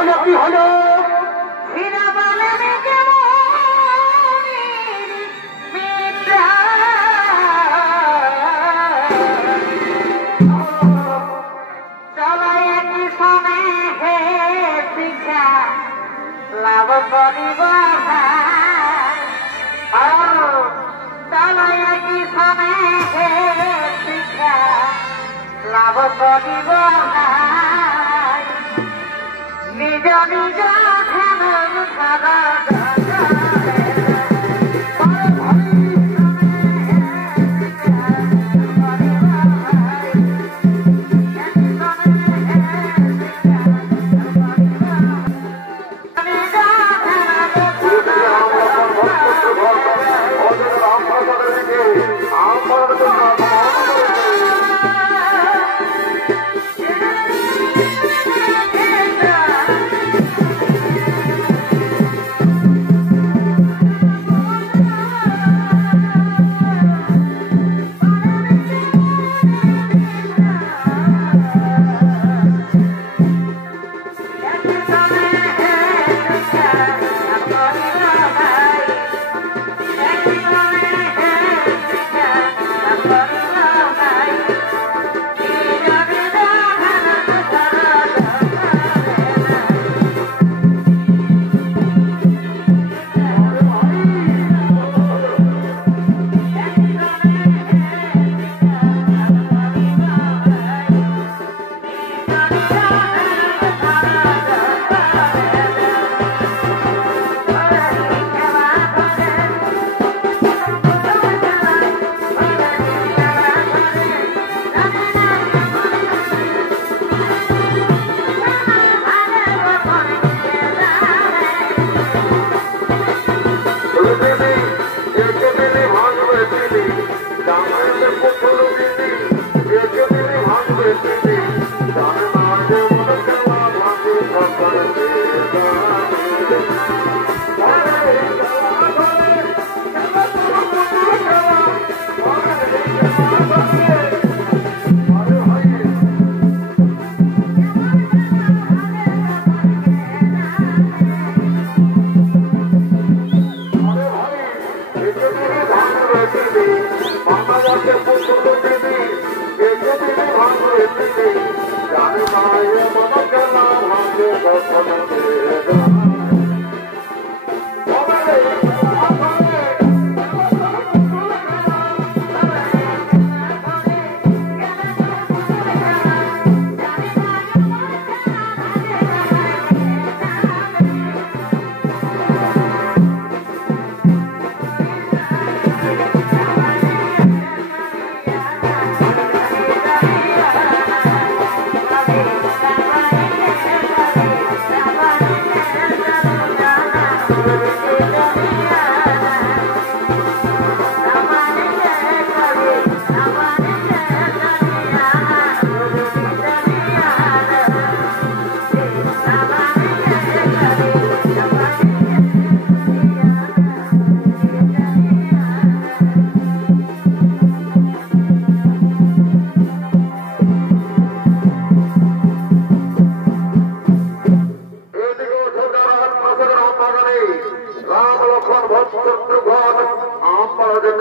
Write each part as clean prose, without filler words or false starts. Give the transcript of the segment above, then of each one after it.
হলো কি হলো লাভ করিব শিক্ষা লাভ করিব নিজ নিজ খানা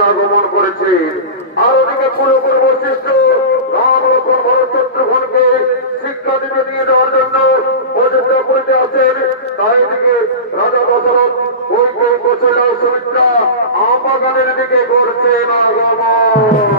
আগমন করেছে আর ওদিকে পুরোপুরি বৈশিষ্ট্য রাম লক্ষ্মণ ভরত শত্রুঘ্নকে শিক্ষা দিতে নিয়ে দেওয়ার জন্য অযোধ্যা করতে আছেন। তাই দিকে রাজা দশরথ ওই কৌশল্য সুমিত্রা আমবাগানের দিকে করছেন আগমন।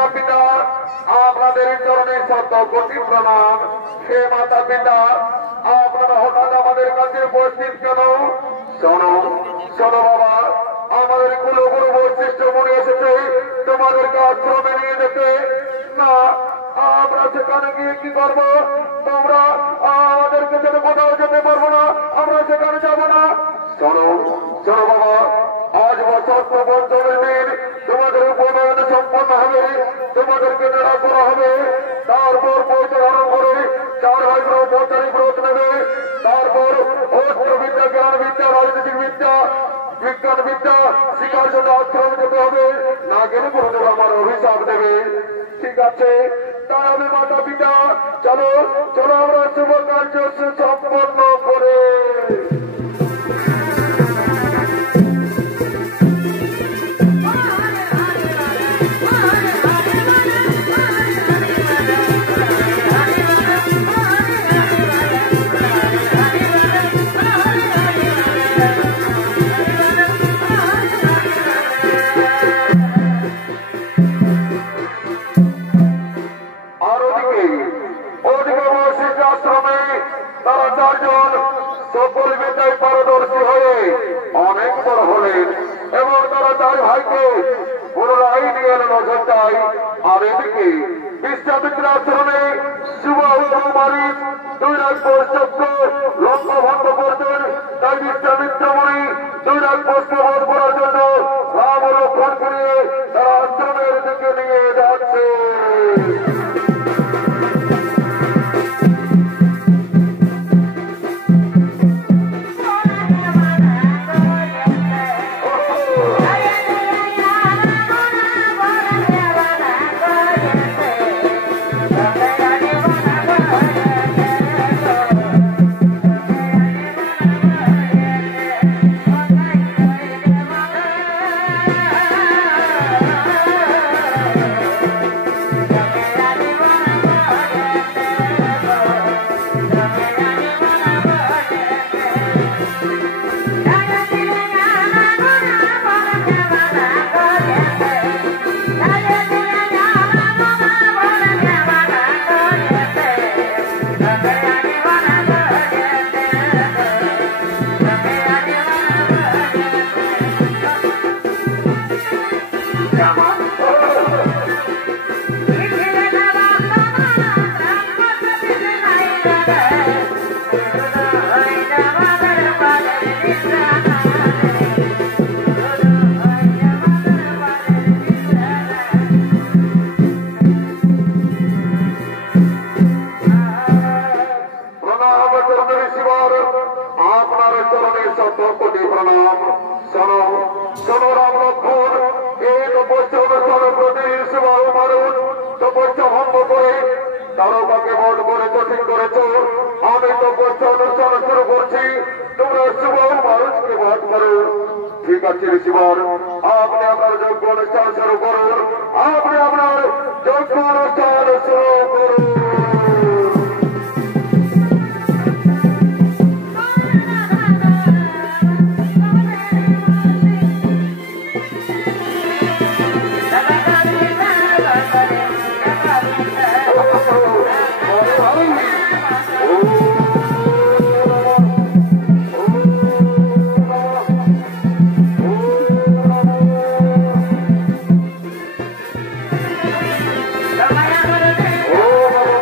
মাতা পিতা আপনাদের চরণে শত কোটি প্রণাম। হে মাতা পিতা আপনারা হঠাৎ আমাদের কাছে উপস্থিত কেন? শোনো শোনো বাবা, আমাদের কুলগুরু বৈশিষ্ট্য মনে এসেছে তোমাদেরকে আশ্রমে নিয়ে যেতে। না, আমরা সেখানে গিয়ে কি করবো? তোমরা আমাদেরকে যেতে কোথাও যেতে পারবো না, আমরা সেখানে যাবো না। শোনো শোনো বাবা, আজ বছর প্রবঞ্চনের দিন তোমাদের উপনয়ন সম্পন্ন হবে, তোমাদেরকে নেড়া করা হবে, তারপর পৌঁছে ধারণ করে 4 হয় ব্রহ্মচারী ব্রত নেবে, তারপর অস্ত্র বিদ্যা, জ্ঞান বিদ্যা, রাজনৈতিক বিদ্যা, বিজ্ঞান বিদ্যা শিকার জন্য আশ্রম যেতে হবে, না গেলে গুরুদেব আমার অভিশাপ দেবে। ঠিক আছে, তাই আমি মাতা পিতা চলো চলো আমরা শুভ কার্য সম্পন্ন করে সকল বিদ্যায় পারদর্শী হয়ে অনেক বড় হলেন এবং তারা 4 ভাইকে পুনরায় নিয়ে এলেন অযোধ্যায়। আর এদিকে বিশ্বামিত্র আশ্রমে শুভমারি 2 লাখ পর্যন্ত লক্ষ্য ভঙ্গ করতেন। তাই বিশ্বামিত্র মুনি 2 লাখ পুষ্পবোধ করার জন্য রাম ও লক্ষ্মণকে নিয়ে তারা আশ্রমের দিকে নিয়ে যাচ্ছে। তারকাকে ভোট করেছো, ঠিক করেছো, আমি তো অনুষ্ঠান শুরু করছি, তোমরা শুভ মানুষকে ভোট করো। ঠিক আছে ঋষিবর, আপনি আপনার যোগ্য অনুষ্ঠান শুরু করুন, আপনি আপনার যোগ্য অনুষ্ঠান শুরু করুন। Oh,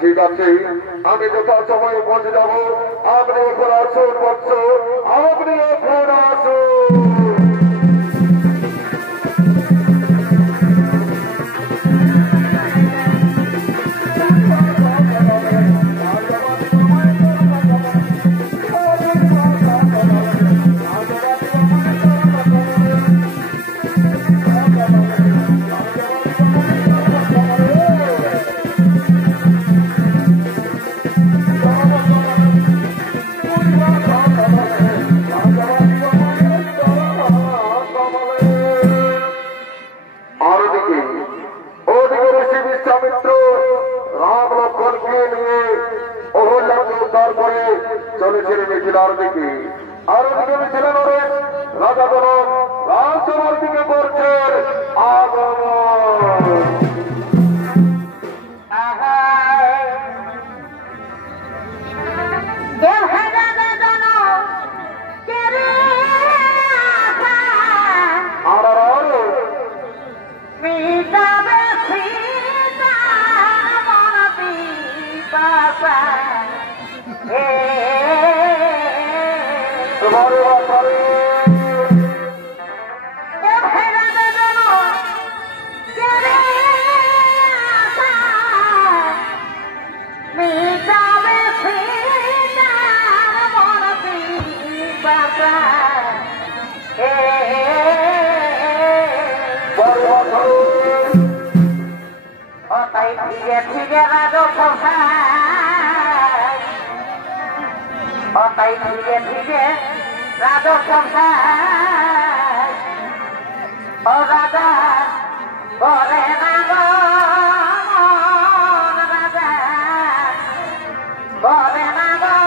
ঠিক আছে, আমি যথা সময়ে পৌঁছে যাবো। আপনি এখন আসুন বৎস, আপনি এখন আসুন। চলেছেন মিথিলার দিকে, আর ওদিকে মিথিলা নরেশ রাজা জনক রাজসভার দিকে করছেন আগমন। Me, রাজা ও তাই ধীরে ধীরে রাজসভায় ও তাই ধীরে ধীরে রাজসভায় ও রাজা করে না গো রাজা করে না গো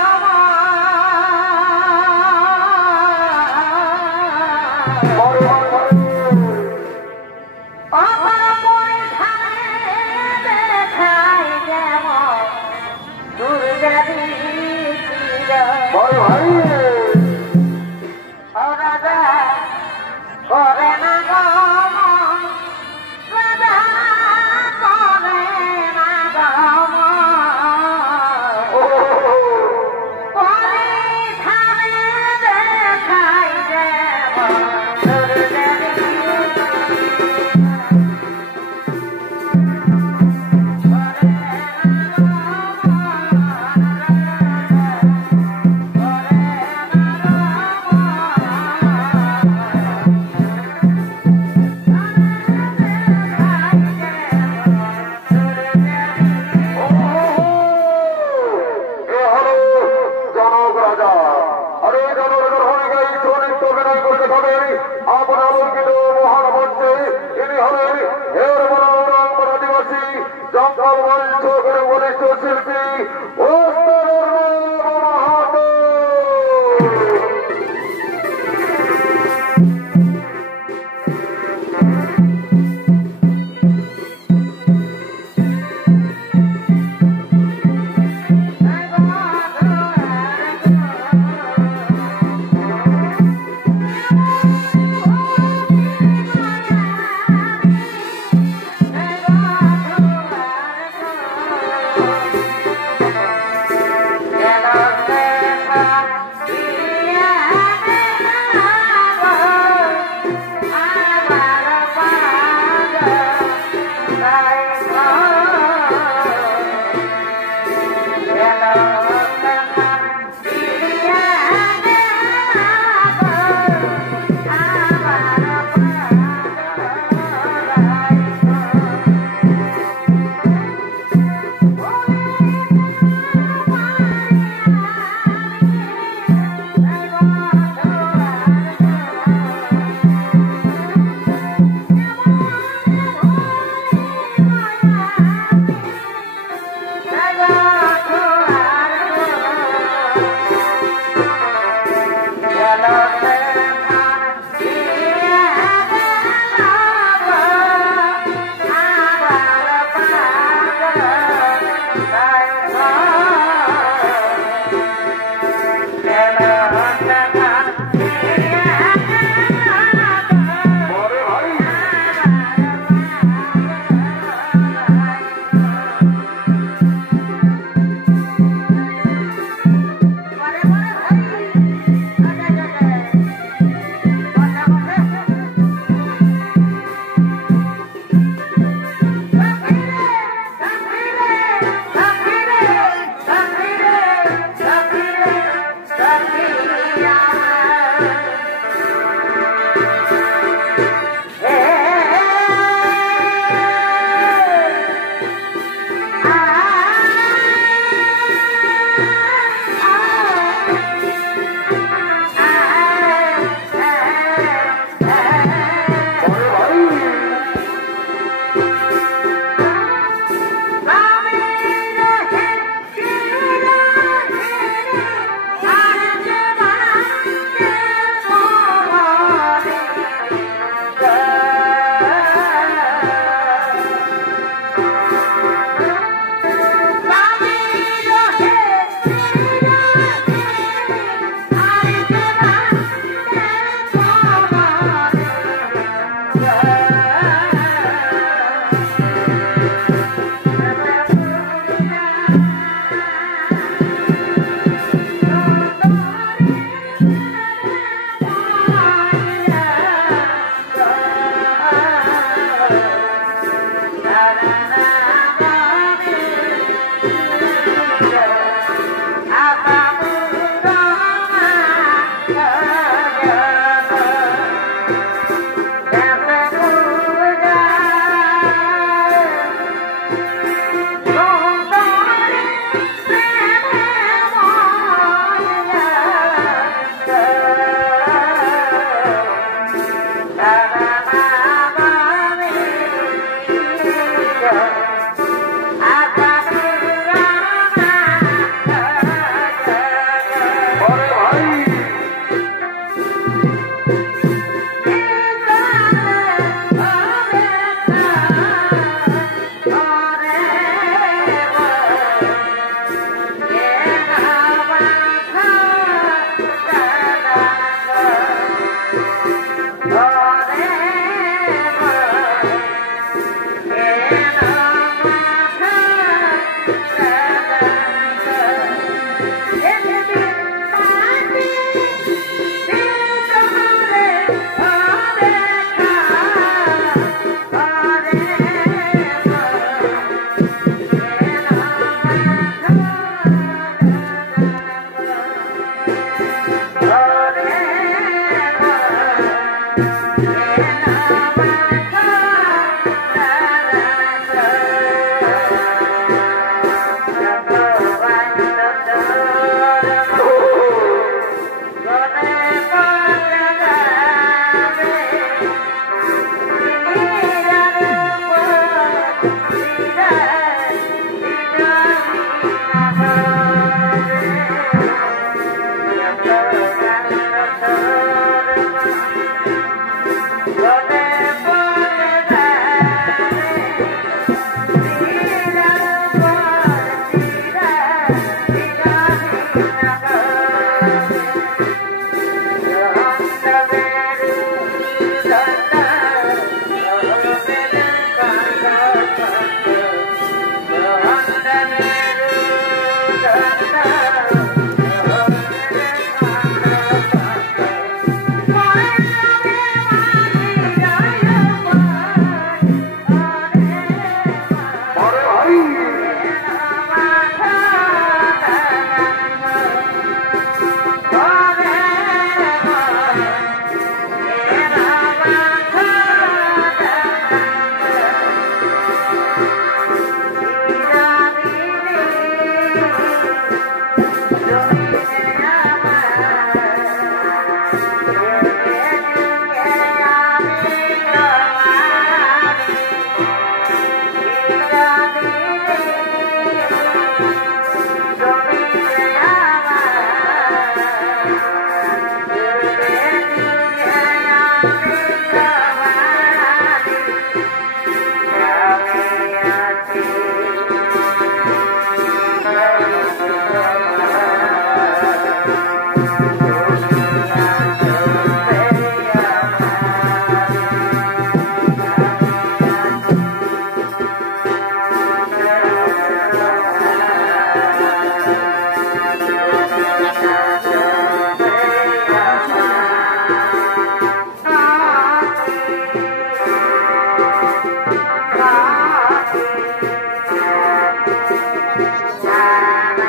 Bye.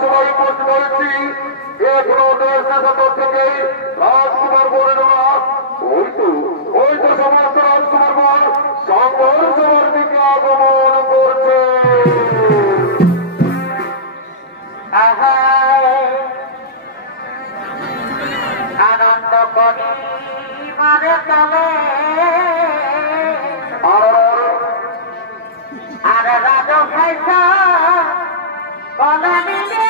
সবাই উপস্থিত হয়েছি এখনো দেশ দেশান্তর থেকে রাজকুমার বরেরা ওই তো সমস্ত রাজকুমার বর সংঘর্ষের দিকে আগমন করছে। আনন্দ করি মারে চলে আর রাজ খাইছ কলে মিলে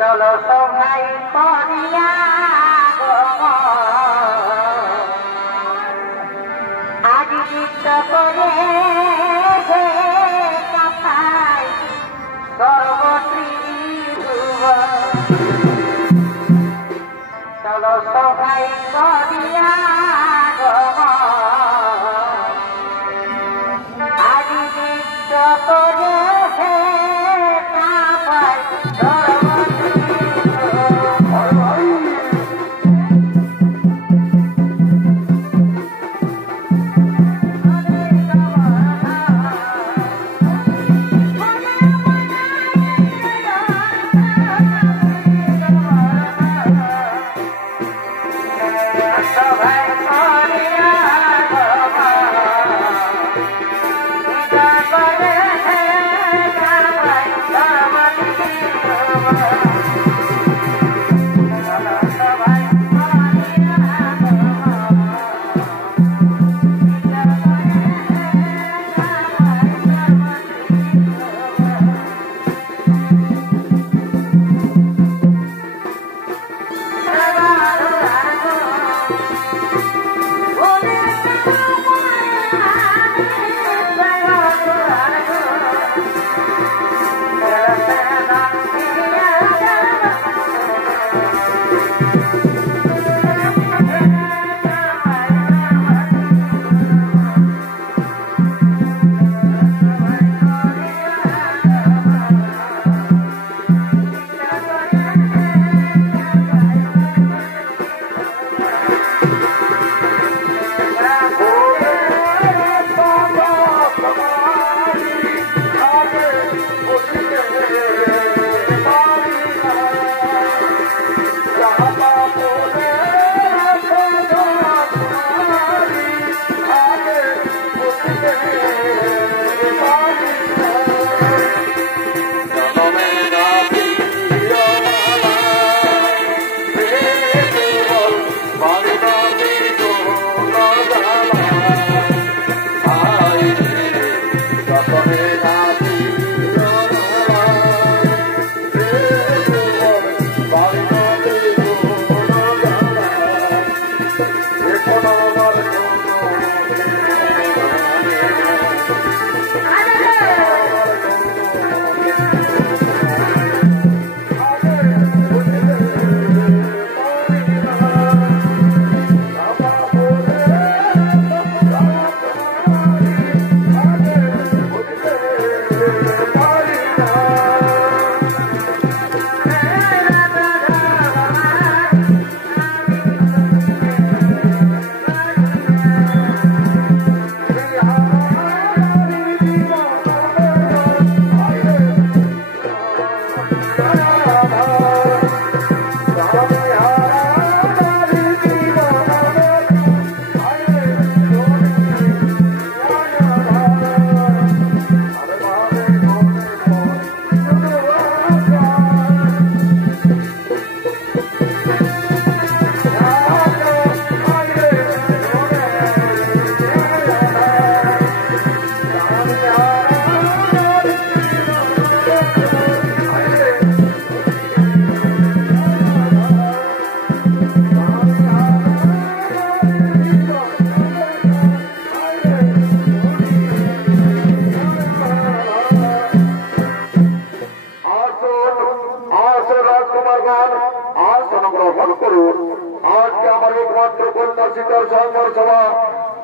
চলো সবাই করিয়া আজ নৃত্য করে কথায় সর্বত্রিভুব চলো সবাই করিয়া আজ নৃত্য করে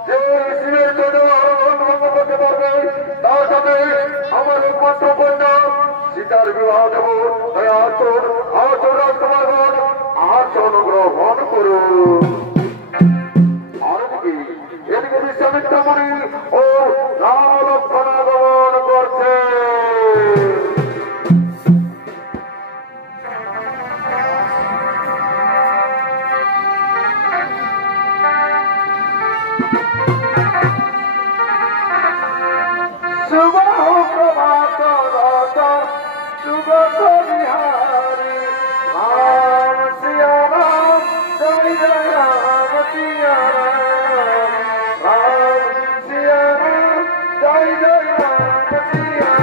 যে শিবের জন্য আরোহণ ভঙ্গ করতে পারবে তার সাথে আমার একমাত্র কন্যা সীতার বিবাহ দেব। তাই আসুন আসুন রাজকুমারগণ আসন গ্রহণ করুন। আর এদিকে বিশ্বামিত্র মুনি ও রাম লক্ষ্মণ আগমন করছে। শুভ প্রভাত রাজা শুভ বিহারী রাম সিয়া রাম জয় জয় রাম সিয়া রাম রাম সিয়া রাম জয় জয় রাম সিয়া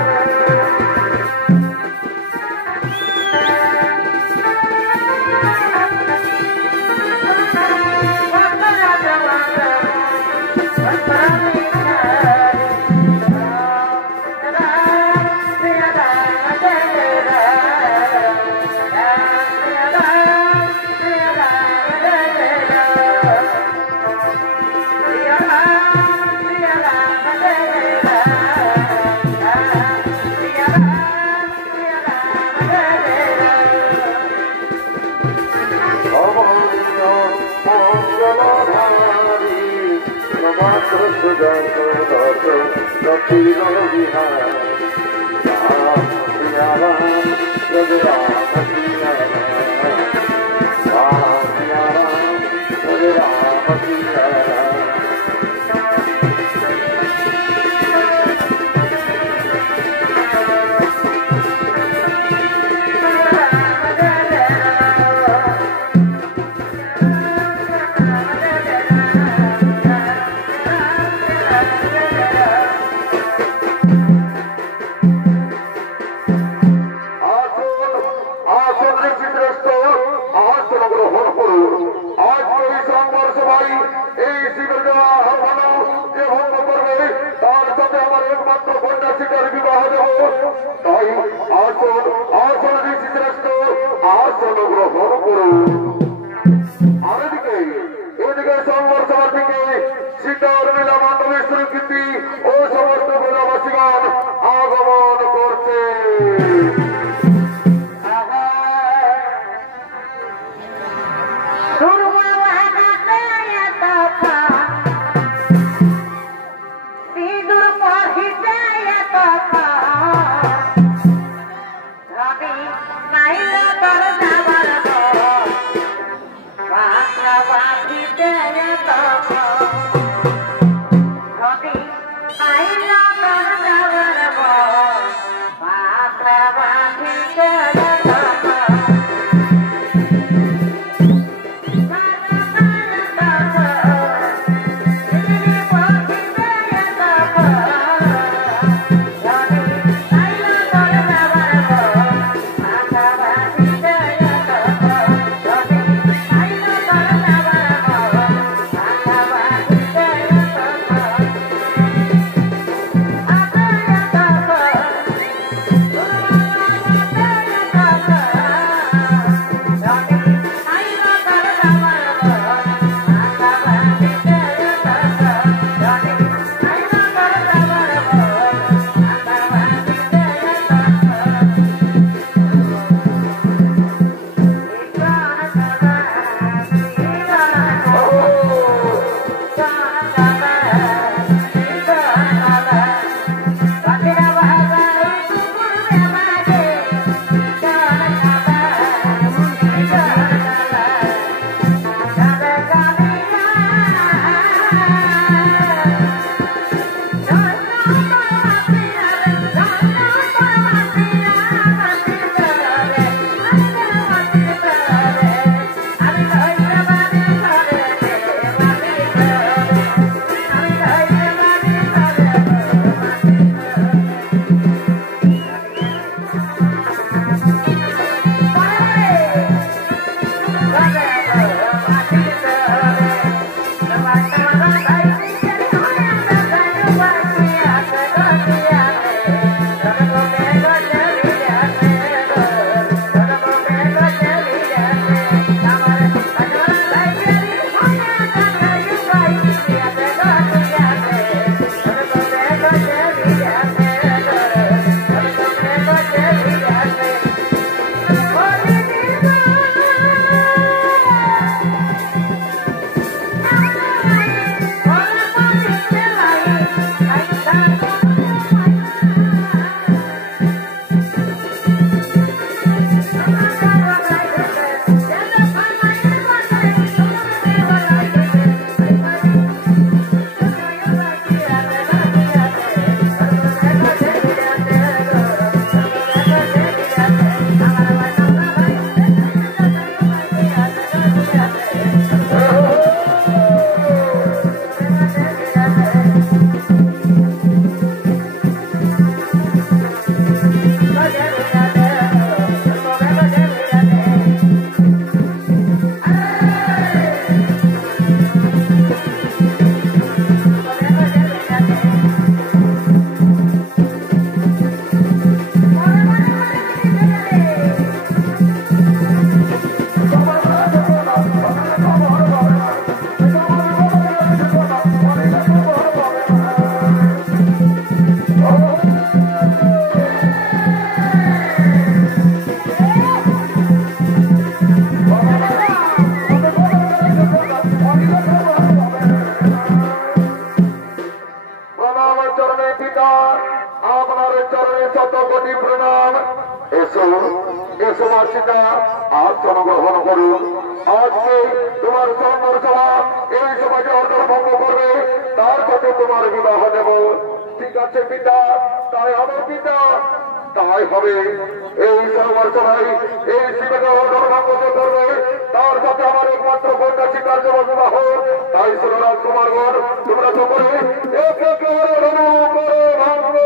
সীতা আসন গ্রহণ করুন। আজকে তোমার জন্মের সভা এই সমাজে অর্জন ভঙ্গ করবে, তার সাথে তোমার বিবাহ দেব। ঠিক আছে পিতা, তাই হবে পিতা, তাই হবে। এই সর্বর সভায় এই সীতাকে অর্জন ভঙ্গ করবে, তার সাথে আমার একমাত্র কন্যা সীতার দেব বিবাহ। তাই শোনো রাজকুমারগণ, তোমরা সকলে একে একে অর্জন করে ভাঙবে।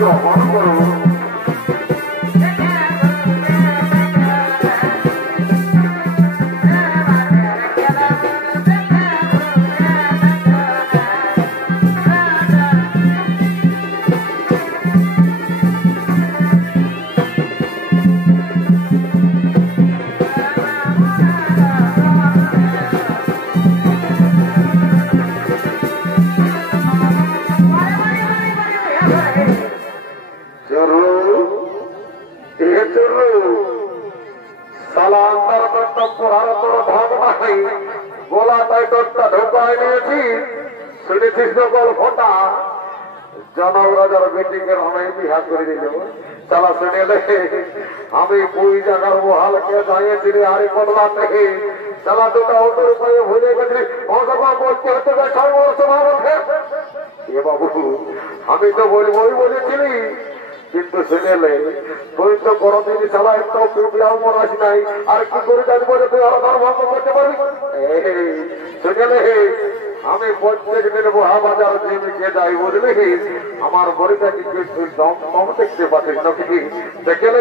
গ্রহণ করুন। জনরাজার বেটিকে আমি বিহা করে দিল চালা শুনে লেখে আমি ওই জায়গার মহালকে যাইয়েছি আরে বদলা থেকে চালা দুটা অটোর উপায়ে ভুলে গেছি অথবা বলতে হতে এ বাবু আমি তো বলবই বলেছিলি কিন্তু শুনেলে তুই তো কোনদিন চালা একটাও মনে আসি নাই আর কি করে জানবো যে তুই আলাদা ভঙ্গ করতে পারবি শুনেলে আমি প্রত্যেক দিন মহা বাজার জমিকে যাই বুঝলি আমার বড়িটা কিন্তু তুই দম কম দেখতে পাচ্ছিস নাকি দেখলে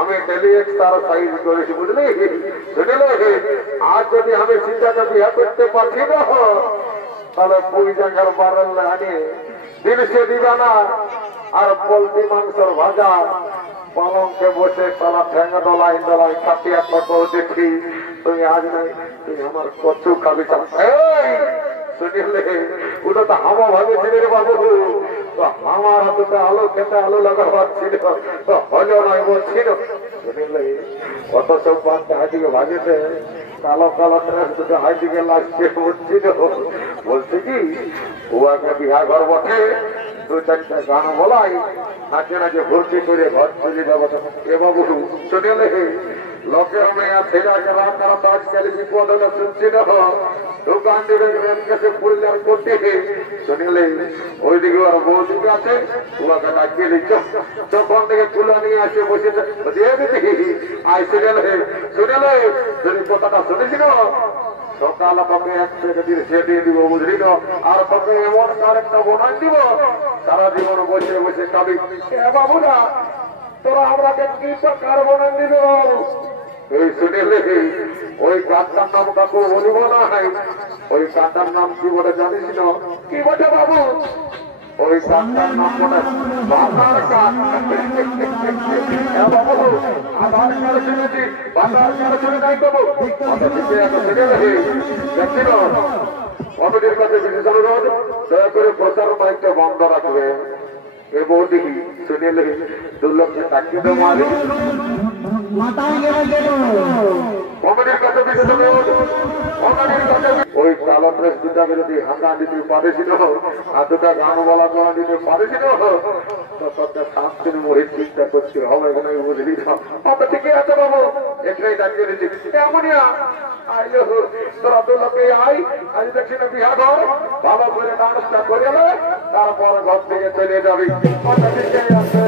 আমি ডেলি এক্সট্রা সাইজ করেছি বুঝলি শুনেলে আজ যদি আমি চিন্তাকে বিয়ে করতে পারছি না তাহলে পুই জায়গার বাড়লে আনি দিন সে দিবা না আর পোলট্রি মাংসর ভাজা পালংকে বসে তালা ঠেঙ্গা দলাই দলাই কাটিয়া কত দেখি তুই আজ নাই তুই আমার কচু খাবি শুনিলে ওটা তো হামা ভাবেছিল রে বাবু তো আমার হাতে আলু খেতে আলু লাগাবার ছিল তো হলো নয় বলছিল শুনিলে কত সব পাঁচটা হাতিকে ভাগেতে কালো কালো ট্রেস দুটো হাইদিকে লাগছে বলছিল বলছে কি ওয়াকে বিহা ঘর বটে দু চারটা গান বলাই নাচে নাচে ভর্তি করে ঘর চলে যাবো এ বাবু শুনিলে লোকে আমি ছেলেকে রান্নার আজকাল বিপদ হলে শুনছি না দোকান দিবে কাছে পরিবার করতে শুনিলে ওইদিকে আর বৌদিকে আছে ওকে ডাকিয়ে দিচ্ছ তখন থেকে তুলে নিয়ে আসে বসে দিয়ে দিবি আই শুনেলে শুনেলে যদি কথাটা শুনেছিল সকাল তোকে এক থেকে দিন সে দিয়ে দিব বুঝলি না আর তোকে এমন আরেকটা বোনাস দিব সারা জীবন বসে বসে খাবি বাবু না তোরা আমরাকে কি কার বোনাস দিবে এই শুনেলে ওই গাছটার নাম কাকু বলিব না ওই গাছটার নাম কি বলে জানিস না কি বটে বাবু ওই গাছটার নাম বলে বাজার কাঠ বাবু আধার কার্ড শুনেছি বাজার কার্ড শুনে নাই বাবু দেখছি না কমিটির কাছে বিশেষ অনুরোধ দয়া করে প্রচার মাইকটা বন্ধ রাখবে এ বৌদি শুনেলে দুর্লভকে তাকিয়ে দেবো মারি কমিটির কাছে বিশেষ অনুরোধ ওই কালো ড্রেস দুটা যদি হাঁটা দিতে পারেছিল আর দুটা গান বলা করা দিতে পারেছিল তো তোকে 7 দিন মরে চিন্তা করতে হবে এখানে বুঝলি তো ঠিকই আছে বাবু এটাই ডাকিয়ে দিচ্ছি এমনিয়া আইলো তোরা তো লোকে আই আজ দেখছি না বিহা ঘর ভালো করে ডান্সটা করে তারপর ঘর থেকে চলে যাবি ঠিকই আছে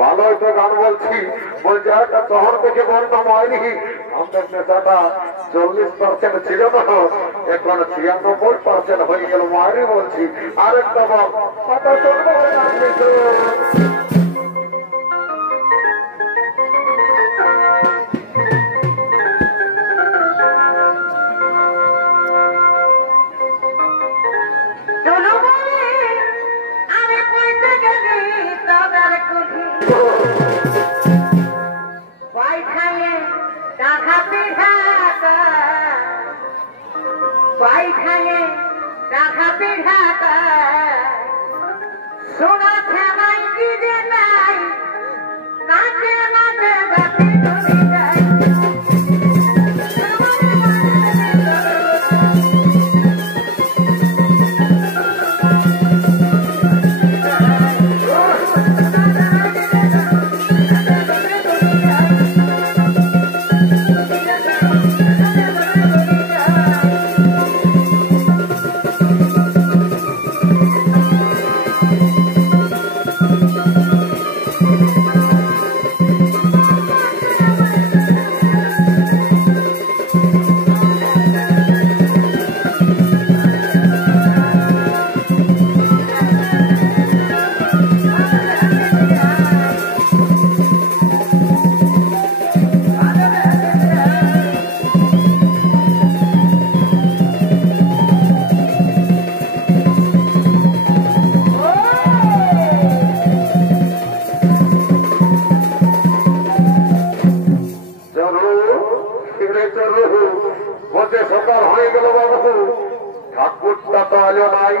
ভালোই তো গান বলছি বলছে একটা শহর থেকে বলতাম হয়নি আমাদের নেতাটা 40% ছিল না এখন 96% হয়ে গেল মায়েরই বলছি আরেকটা বল পাইখানে রাখা পিঠাটা শোনা থামাই কি যে নাই নাচে নাচে গাতে ধরে যায় সকাল হয়ে গেল বাবু ঠাকুরটা তো আলো নাই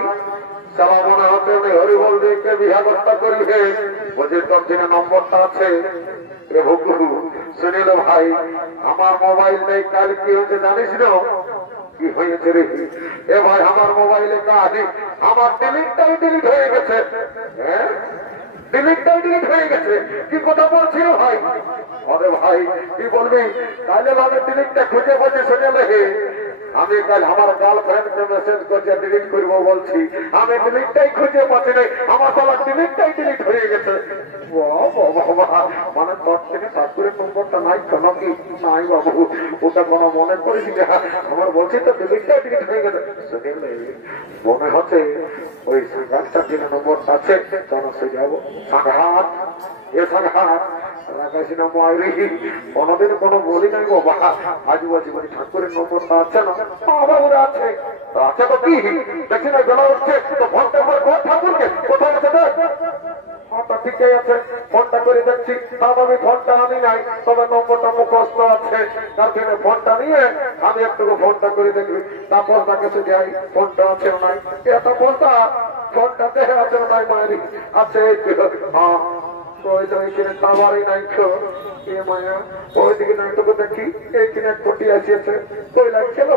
সারা মনে হতে হরিবল দিকে বিহা করতে করিবে বুঝে দক্ষিণে নম্বরটা আছে শুনিল ভাই আমার মোবাইল নেই কাল কি হয়েছে জানিস না কি হয়েছে রে এ ভাই আমার মোবাইলে কাজ আমার ডিলিটটাই ডিলিট হয়ে গেছে হ্যাঁ ডিলিটটাই ডিলিট হয়ে গেছে কি কথা বলছিল ভাই আরে ভাই কি বলবি কালে ভাবে ডিলিটটা খুঁজে বসে শুনে লেগে আমি কাল আমার গার্লফ্রেন্ডকে মেসেজ করছে ডিলিট করবো বলছি আমি ডিলিটটাই খুঁজে পাচ্ছি নাই আমার বলা ডিলিটটাই ডিলিট হয়ে গেছে মানে তোর থেকে ঠাকুরের নম্বরটা নাই কেন কি নাই বাবু ওটা কোনো মনে করিস না আমার বলছি তো ডিলিটটাই ডিলিট হয়ে গেছে শুনলে মনে হচ্ছে ওই সাংঘাতটা দিন নম্বরটা আছে কেন সে যাবো সাংঘাত এ সাংঘাত কোনদিন কোনো বলি নাই বাবা আজুবাজু মানে ঠাকুরের নম্বরটা আছে না বাবুরা আছে আছে তো কি দেখি না বেলা উঠছে তো ফোনটা করে ঠাকুরকে কোথায় আছে দেখ ফোনটা ঠিকই আছে ফোনটা করে দেখছি তাও আমি ফোনটা আনি নাই তবে নম্বরটা মুখস্থ আছে তার জন্য ফোনটা নিয়ে আমি একটু ফোনটা করে দেখবি তারপর তাকে সে যাই ফোনটা আছে নাই এত ফোনটা দেহে আছে নাই মায়েরি আছে হ্যাঁ ওইখানে খাবারই নাই এ মায়া ওইদিকে নাইটুকু দেখি এইখানে এক কোটি আসিয়েছে ওই লাগছিল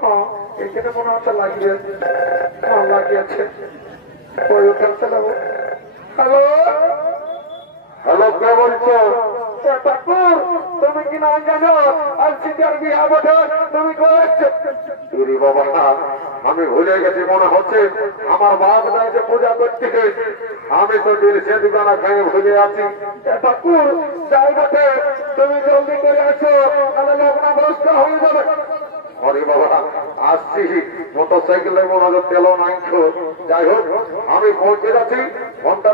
হ্যাঁ এইখানে মনে হচ্ছে লাগিয়েছে ওই ওখানে যাবো হ্যালো হ্যালো কে বলছো ঠাকুর তুমি কি না জানো আর সিটার বিহা বটে তুমি কোথায় বাবা আমি ভুলে গেছি মনে হচ্ছে আমার বাপ যে পূজা করতে আমি তো দিল সে দোকানা খাই ভুলে আছি ঠাকুর যাই বটে তুমি জলদি করে আসো তাহলে লগ্নগ্রস্ত হয়ে যাবে আরে বাবা আসছি মোটরসাইকেলের মনে হয় তেল নাই যাই হোক আমি পৌঁছে যাচ্ছি ঘন্টা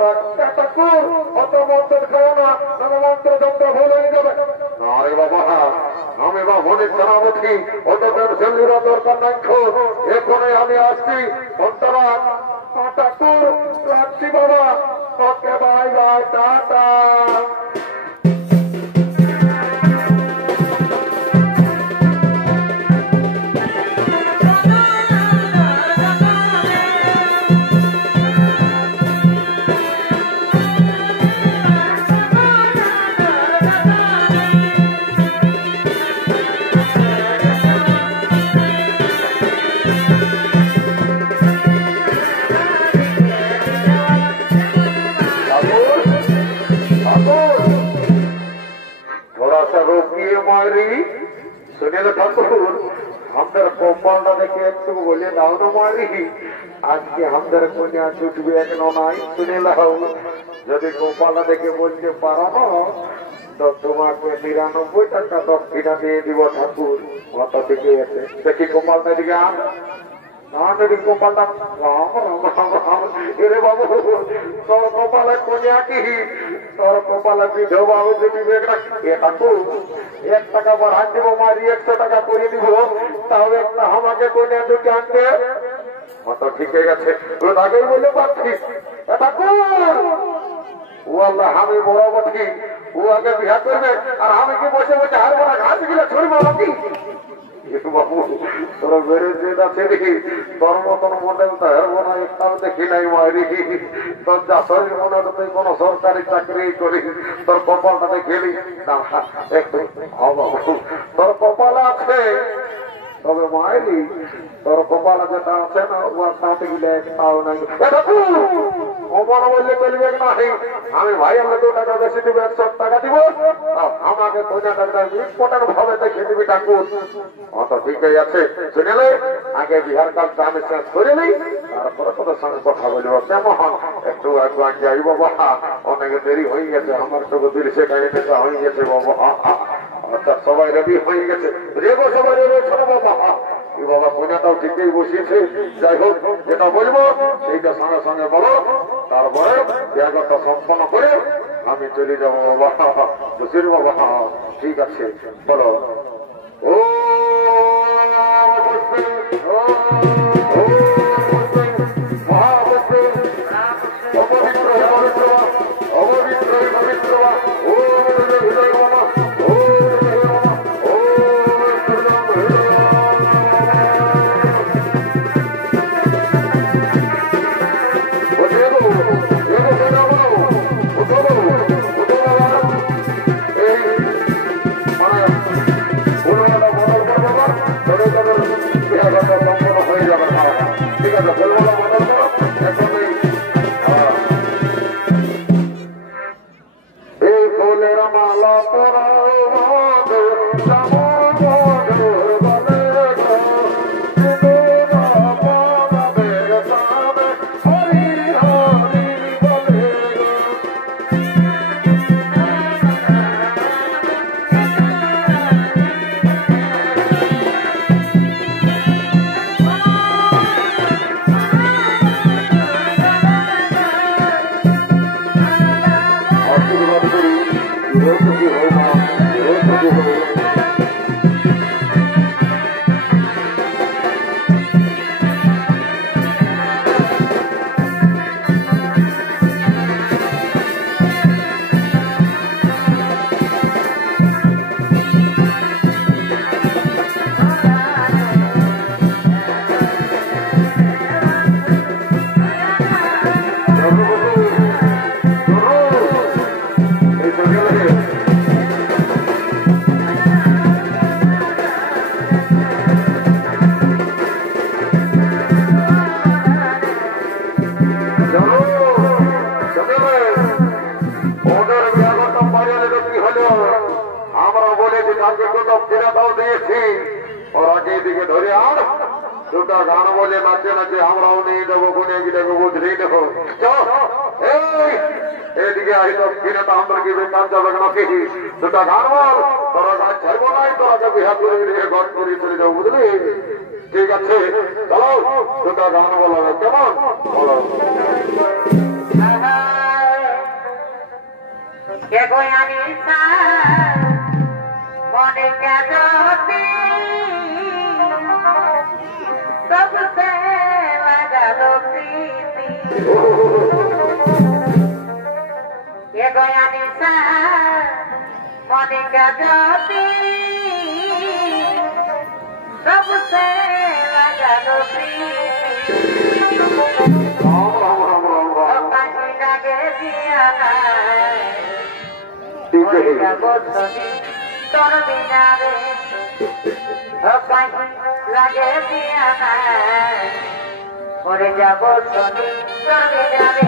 ঠাকুর অত মন্ত্র খাও না তাহলে মন্ত্র যন্ত্র ভুল হয়ে যাবে আরে বাবা আমি বা মনে জানাবো অত টেনশন নেওয়ার দরকার নাই এখনই আমি আসছি ঘন্টারা ঠাকুর রাখছি বাবা okay bye bye ta-ta Sunil Thakur हमदर कोम्पालटा देखे एकटू बोले दाओ ना मारी आज के हमदर कन्या छुटबे एखनो नाई सुनील यदि कोम्पालटा देखे बोलते पारो ना तो तुम्हें ৯৯ টাকা दक्षिणा दिए দিব ठाकुर कत दिखे देखी कोम्पालटा दिखे कोम्पालटा बाबू तोर कपाले कन्या की तोर कपाले विधवा दिबे ठाकुर 1 টাকা बढ़ा দিব मारी 100 টাকা করে দিব তাও একটা আমাকে কন্যা দুটি আনতে তো ঠিক আছে তুই আগেই বলে পাচ্ছিস ঠাকুর ও আল্লাহ আমি বড় বটি ও আগে বিয়া করবে আর আমি কি বসে বসে হার বড় ঘাস গিলা ছড়িব নাকি বাবু তোর বেড়েছে না ছেড়ে তোর মতন মডেল তো হেরবো না একটাও দেখি নাই মারি তোর যা শরীর মনে হতো তুই কোনো সরকারি চাকরি করি তোর কপালটাতে গেলি না একটু তোর কপাল আছে তবে মায়েরি তোর কপালে যেটা আছে না ওর সাথে গেলে একটাও নাই অমন বললে চলবে নাই আমি ভাই আমরা 2 টাকা বেশি দিব 100 টাকা দিব আমাকে 2 টাকা ইম্পর্টেন্ট ভাবে দেখে দিবি ঠাকুর অত ঠিকই আছে শুনেলে আগে বিহার কালটা আমি শেষ করে নিই তারপরে তোদের সঙ্গে কথা বলবো কেমন একটু আগে যাই বাবা অনেক দেরি হয়ে গেছে আমার তো দিল সেখানে হয়ে গেছে বাবা আচ্ছা সবাই রেডি হয়ে গেছে রেগো সবাই রেডি শোনো বাবা এই বাবা কোনাটাও ঠিকই বসিয়েছে যাই হোক যেটা বলবো সেইটা সঙ্গে সঙ্গে বলো তারপরে জায়গাটা সম্পন্ন করে আমি চলে যাবো বাবা বুঝলি বাবা ঠিক আছে বলো ও দুটা গান বলে নাচে নাচে আমরাও নিয়ে দেবো কোনে গিয়ে বুঝলেই দেখো এইদিকে আসতো কিনে তো আমরা কি বেকার যাবে নাকি দুটা গান বল তোরা গান ছাড়বো নাই তোরাকে বিহার করে নিয়ে ঘর করে চলে যাবো বুঝলি ঠিক আছে চলো দুটা গান বলো কেমন বলো মনে কেন सबसे लगालो प्रीति ये गया निशा मोनिका ज्योति सबसे लगालो प्रीति पानी लगे दिया मोनिका गोतनी तोर बिना रे লাগে দিয়া মরে যাব শনি চলে যাবে